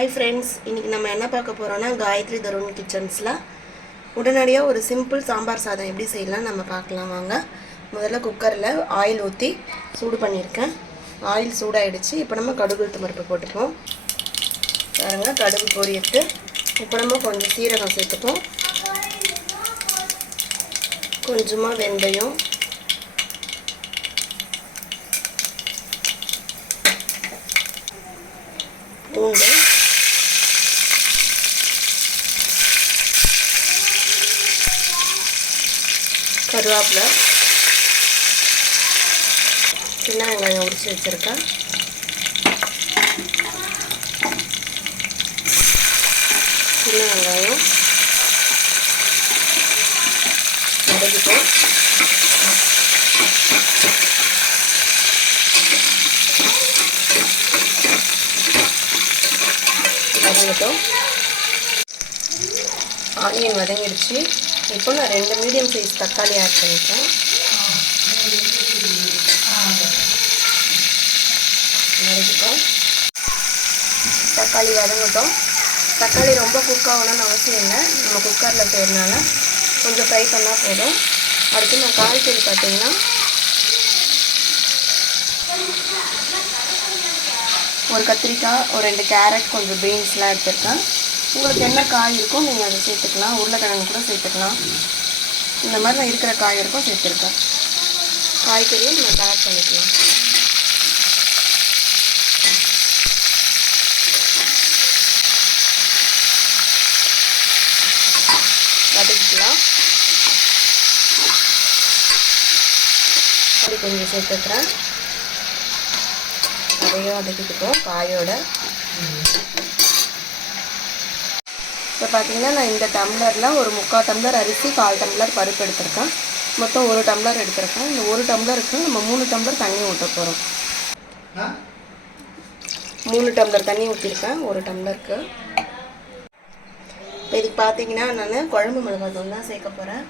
Hi friends, இன்றைக்கி நம்ம என்ன பார்க்க போகிறோன்னா காயத்ரி தருண் கிச்சன்ஸில் உடனடியாக ஒரு சிம்பிள் சாம்பார் சாதம் எப்படி செய்யலாம் நம்ம பார்க்கலாம் வாங்க. முதல்ல குக்கரில் ஆயில் ஊற்றி சூடு பண்ணியிருக்கேன். ஆயில் சூடாகிடுச்சு. இப்போ நம்ம கடுகு உளுத்தம் பருப்பு போட்டுப்போம். பாருங்க, கடுகு பொரியிட்டு இப்போ நம்ம கொஞ்சம் சீரகம் சேர்த்துப்போம். கொஞ்சமாக வெந்தயம், பூண்டு, கருவேப்பிலை, சின்ன வெங்காயம் உரிச்சு வச்சுருக்கேன். சின்ன வெங்காயம் வதக்கிட்டோம். ஆனியன் வதங்கிடுச்சு. இப்போ நான் 2 மீடியம் சைஸ் தக்காளி ஆட் பண்ணிட்டேன். வதக்கிட்டோம். தக்காளி வதங்கட்டும். தக்காளி ரொம்ப குக் ஆகணும்னு அவசியம் இல்லை. நம்ம குக்கரில் செய்யறதுனால கொஞ்சம் ஃப்ரை பண்ணால் போதும். அடுத்து நான் காய்கறி பார்த்தீங்கன்னா ஒரு கத்திரிக்காய், ஒரு 2 கேரட், கொஞ்சம் பீன்ஸ்லாம் எடுத்துருக்கேன். உங்களுக்கு என்ன காய் இருக்கும் நீங்கள் அதை சேர்த்துக்கலாம். உருளைக்கிழங்கு கூட சேர்த்துக்கலாம். இந்த மாதிரி நான் இருக்கிற காய் இருக்கும் சேர்த்துருக்கேன். காய்கறியும் நம்ம ஆட் பண்ணிக்கலாம். வதக்கிக்கலாம். அது கொஞ்சம் சேர்த்துக்கிறேன். அதையும் வதக்கிக்கிட்டோம் காயோட. இப்போ பார்த்தீங்கன்னா நான் இந்த டம்ளரில் ஒரு 3/4 டம்ளர் அரிசி, 1/4 டம்ளர் பருப்பு எடுத்திருக்கேன். மொத்தம் 1 டம்ளர் எடுத்திருக்கேன். இந்த 1 டம்ளருக்கு நம்ம 3 டம்ளர் தண்ணி ஊற்ற போகிறோம். 3 டம்ளர் தண்ணி ஊற்றிருக்கேன் 1 டம்ளருக்கு. இப்போ இதுக்கு பார்த்தீங்கன்னா நான் குழம்பு மிளகாய் தூள் தான் சேர்க்க போகிறேன்.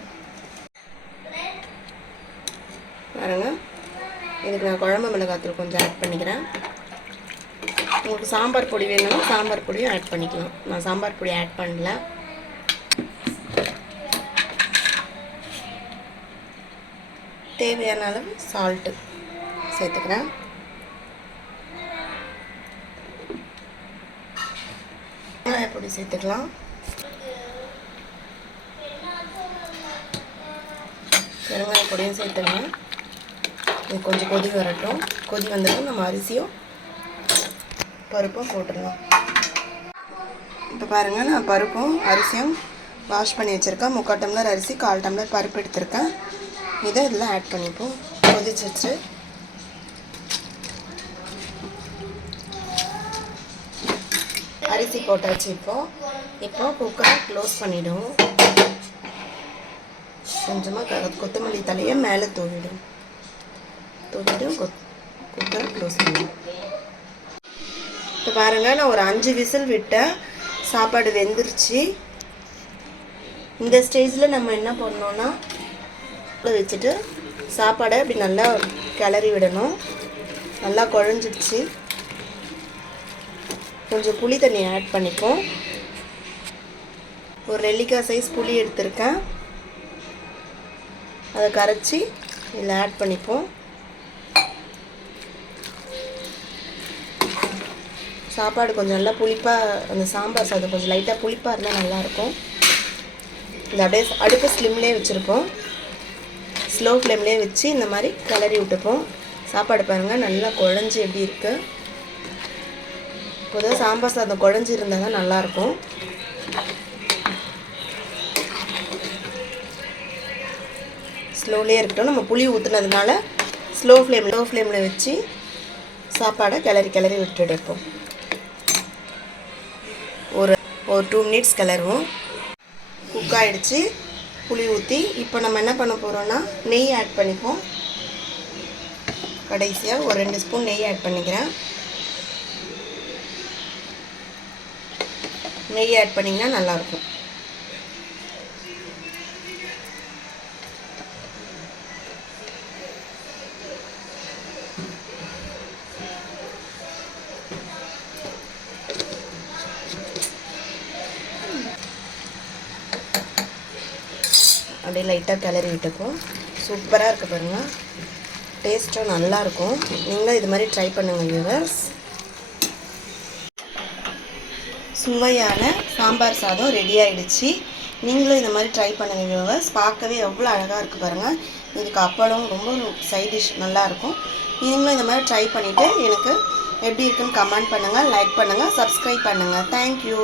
பாருங்க, இதுக்கு நான் குழம்பு மிளகாய் தூள் கொஞ்சம் ஆட் பண்ணிக்கிறேன். உங்களுக்கு சாம்பார் பொடி வேணும்னா சாம்பார் பொடியும் ஆட் பண்ணிக்கலாம். நான் சாம்பார் பொடி ஆட் பண்ணல. தேவையான அளவு சால்ட்டு சேர்த்துக்கிறேன். வெங்காய பொடி சேர்த்துக்கலாம். வெங்காய பொடியும் சேர்த்துக்கலாம். இது கொஞ்சம் கொதி வரட்டும். கொதி வந்ததும் நம்ம அரிசியும் பருப்பும் போட்டுடலாம். இப்போ பாருங்கள், நான் பருப்பும் அரிசியும் வாஷ் பண்ணி வச்சுருக்கேன். 3/4 டம்ளர் அரிசி, 1/4 டம்ளர் பருப்பு எடுத்திருக்கேன். இதை இதில் ஆட் பண்ணிப்போம். கொதிச்சிச்சு. அரிசி போட்டாச்சு. இப்போ குக்கரை க்ளோஸ் பண்ணிவிடுவோம். கொஞ்சமாக கொத்தமல்லி தலையை மேலே தூவிட்டு குக்கரை க்ளோஸ் பண்ணிடுவோம். இப்போ பாருங்கள், நான் ஒரு 5 விசில் விட்டேன். சாப்பாடு வெந்துருச்சு. இந்த ஸ்டேஜில் நம்ம என்ன பண்ணோன்னா வச்சுட்டு சாப்பாடை அப்படி நல்லா கிளறி விடணும். நல்லா குழஞ்சிடுச்சு. கொஞ்சம் புளி தண்ணி ஆட் பண்ணிப்போம். ஒரு நெல்லிக்காய் சைஸ் புளி எடுத்திருக்கேன். அதை கரைச்சி இதில் ஆட் பண்ணிப்போம். சாப்பாடு கொஞ்சம் நல்லா புளிப்பாக, அந்த சாம்பார் சாதம் கொஞ்சம் லைட்டாக புளிப்பாக இருந்தால் நல்லாயிருக்கும். இந்த அப்படியே அடுப்பு ஸ்லிம்லேயே வச்சுருப்போம். ஸ்லோ ஃப்ளேம்லேயே வச்சு இந்த மாதிரி கிளறி விட்டுப்போம். சாப்பாடு பாருங்கள் நல்லா குழஞ்சி எப்படி இருக்குது. இப்போதான் சாம்பார் சாதம் குழஞ்சி இருந்தால் தான் நல்லாயிருக்கும். ஸ்லோலேயே இருக்கட்டும். நம்ம புளி ஊற்றுனதுனால ஸ்லோ ஃப்ளேமில் வச்சு சாப்பாடை கிளறி விட்டுட்டு இருப்போம். ஒரு 2 மினிட்ஸ் கிளறுவோம். குக் ஆகிடுச்சு. புளி ஊற்றி இப்போ நம்ம என்ன பண்ண போகிறோன்னா நெய் ஆட் பண்ணிப்போம். கடைசியாக ஒரு 2 ஸ்பூன் நெய் ஆட் பண்ணிக்கிறேன். நெய் ஆட் பண்ணிங்கன்னா நல்லாயிருக்கும். அப்படியே லைட்டாக கிளறி விட்டுக்கும். சூப்பராக இருக்குது பாருங்கள், டேஸ்ட்டும் நல்லாயிருக்கும். நீங்களும் இது மாதிரி ட்ரை பண்ணுங்கள் வியூவர்ஸ். சுவையான சாம்பார் சாதம் ரெடி ஆகிடுச்சு. நீங்களும் இந்த மாதிரி ட்ரை பண்ணுங்கள் வியூவர்ஸ். பார்க்கவே எவ்வளோ அழகாக இருக்குது பாருங்கள். இதுக்கு அப்பளம் ரொம்ப சைட் டிஷ் நல்லாயிருக்கும். நீங்களும் இந்த மாதிரி ட்ரை பண்ணிவிட்டு எனக்கு எப்படி இருக்குன்னு கமெண்ட் பண்ணுங்கள், லைக் பண்ணுங்கள், சப்ஸ்கிரைப் பண்ணுங்கள். தேங்க்யூ.